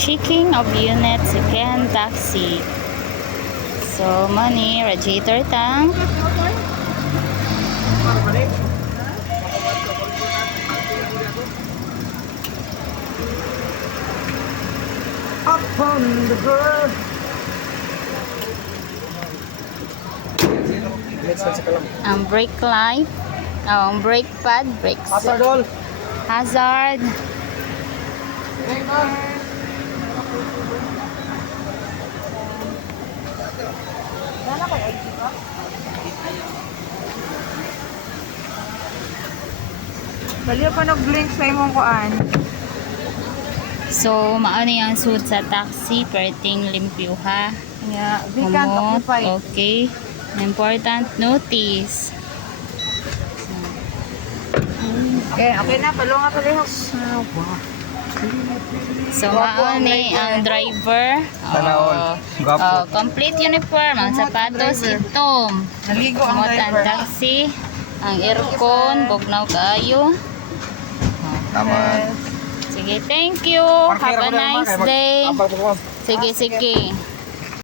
checking of unit second taxi. So money radiator tank. Upon the bird. Ang brake light. Ang brake pad. Brakes. Hazard all. Hazard. Baliw pa nag-blink sa imong kuan. So maano yung suit sa taxi. Perting limpyo ha. Yeah, vacant Kumot. occupied. Okay. Important notice. Okay na, palo nga palihos. So maani ang driver. Tanawon. Gwapo. Complete uniform. Ang sapatos itom. Naligo ang Kumot ang driver. taxi. Ang aircon. Bugnaw kaayo. Tama. Sige, thank you. Have a nice day. Sige, sige.